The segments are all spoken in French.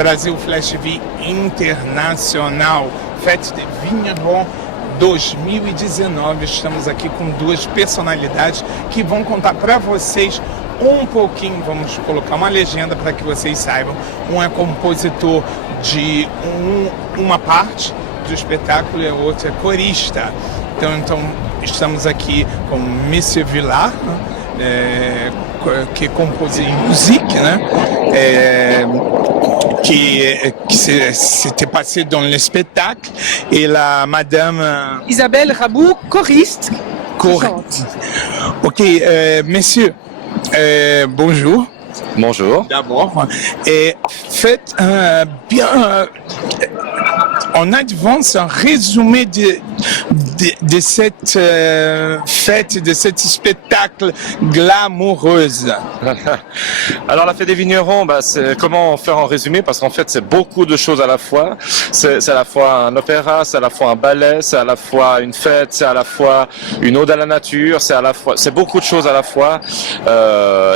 Brasil Flash V Internacional, Fête de Vigneron 2019. Estamos aqui com duas personalidades que vão contar para vocês um pouquinho, vamos colocar uma legenda para que vocês saibam. Um é compositor de uma parte do espetáculo e o outro é corista. Então estamos aqui com Monsieur Villard, qui compose une musique, qui s'était passé dans le spectacle, et la madame Isabelle Rabou, choriste. Ok, messieurs, bonjour. Bonjour. D'abord, et faites bien en avance un résumé de cette fête, de cet spectacle glamoureuse. Alors la fête des vignerons, c'est comment faire en résumé, parce qu'en fait c'est beaucoup de choses à la fois. C'est à la fois un opéra, c'est à la fois un ballet, c'est à la fois une fête, c'est à la fois une ode à la nature, c'est beaucoup de choses à la fois.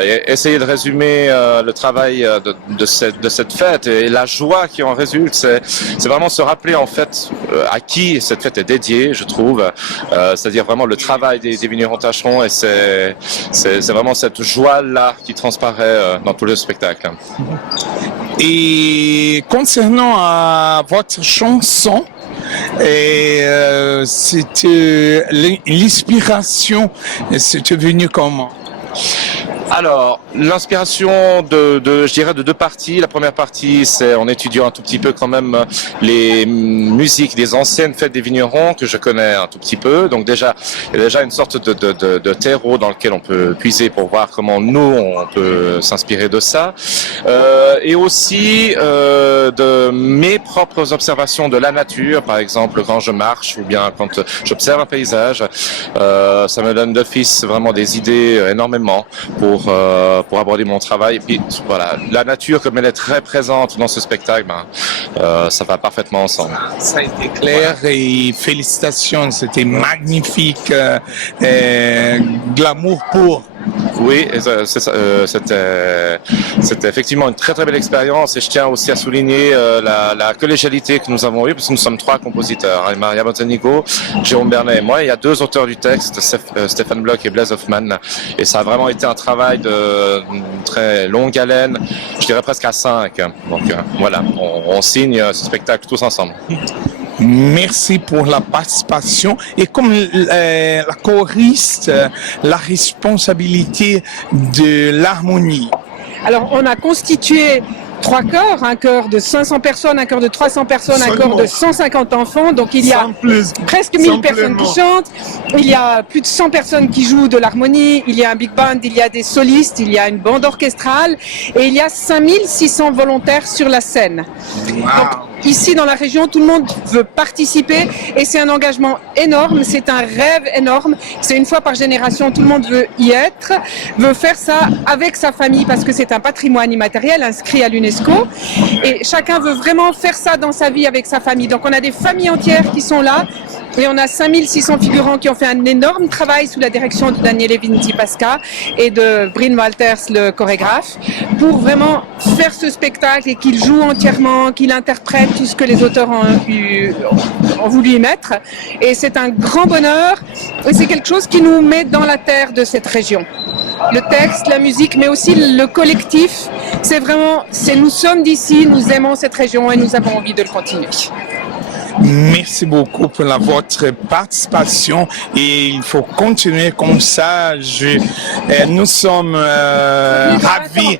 Et essayer de résumer le travail de cette fête et la joie qui en résulte, c'est vraiment se rappeler en fait à qui cette fête est dédiée, je trouve. C'est-à-dire vraiment le travail des vignerons tâcherons, et c'est vraiment cette joie-là qui transparaît dans tout le spectacle. Et concernant votre chanson, c'était l'inspiration, c'était venu comment? Alors, l'inspiration je dirais de deux parties. La première partie, c'est en étudiant un tout petit peu quand même les musiques des anciennes fêtes des vignerons que je connais un tout petit peu. Donc il y a déjà une sorte de terreau dans lequel on peut puiser pour voir comment nous, on peut s'inspirer de ça. Et aussi de mes propres observations de la nature, par exemple quand je marche ou bien quand j'observe un paysage. Ça me donne d'office vraiment des idées énormément pour aborder mon travail. Et puis voilà, la nature comme elle est très présente dans ce spectacle, ça va parfaitement ensemble. Ça a été clair et félicitations, c'était magnifique, glamour pur. Oui, c'était effectivement une très très belle expérience, et je tiens aussi à souligner la collégialité que nous avons eue, parce que nous sommes trois compositeurs, Maria Montenigo, Jérôme Bernet et moi. Il y a deux auteurs du texte, Stéphane Bloch et Blaise Hoffmann, et ça a vraiment été un travail de très longue haleine, je dirais presque à 5. Donc voilà, on signe ce spectacle tous ensemble. Merci pour la participation. Et comme la choriste, la responsabilité de l'harmonie. Alors, on a constitué 3 chœurs, un chœur de 500 personnes, un chœur de 300 personnes, un chœur de 150 enfants. Donc il y a presque 1000 personnes qui chantent, il y a plus de 100 personnes qui jouent de l'harmonie, il y a un big band, il y a des solistes, il y a une bande orchestrale, et il y a 5600 volontaires sur la scène. Wow. Donc, ici dans la région, tout le monde veut participer, et c'est un engagement énorme, c'est un rêve énorme. C'est une fois par génération, tout le monde veut y être, veut faire ça avec sa famille, parce que c'est un patrimoine immatériel inscrit à l'UNESCO. Et chacun veut vraiment faire ça dans sa vie avec sa famille. Donc on a des familles entières qui sont là, et on a 5600 figurants qui ont fait un énorme travail sous la direction de Daniele Vinci-Pasca et de Bryn Walters, le chorégraphe, pour vraiment faire ce spectacle et qu'il joue entièrement, qu'il interprète tout ce que les auteurs ont voulu y mettre. Et c'est un grand bonheur, et c'est quelque chose qui nous met dans la terre de cette région. Le texte, la musique, mais aussi le collectif, nous sommes d'ici, nous aimons cette région et nous avons envie de le continuer. Merci beaucoup pour votre participation, et il faut continuer comme ça. Nous sommes ravis.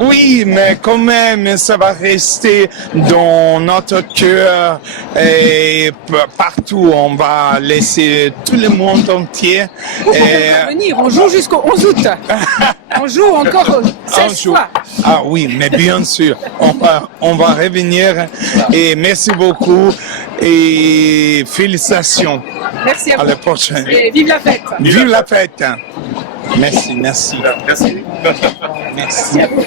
Oui, mais quand même, ça va rester dans notre cœur, et partout. On va laisser tout le monde entier. On joue jusqu'au 11 août. On joue encore 16 fois. Ah oui, mais bien sûr, on va revenir, et merci beaucoup. Et félicitations. Merci à vous. À la prochaine. Et vive la fête. Vive la fête. Merci. Merci. Merci à vous.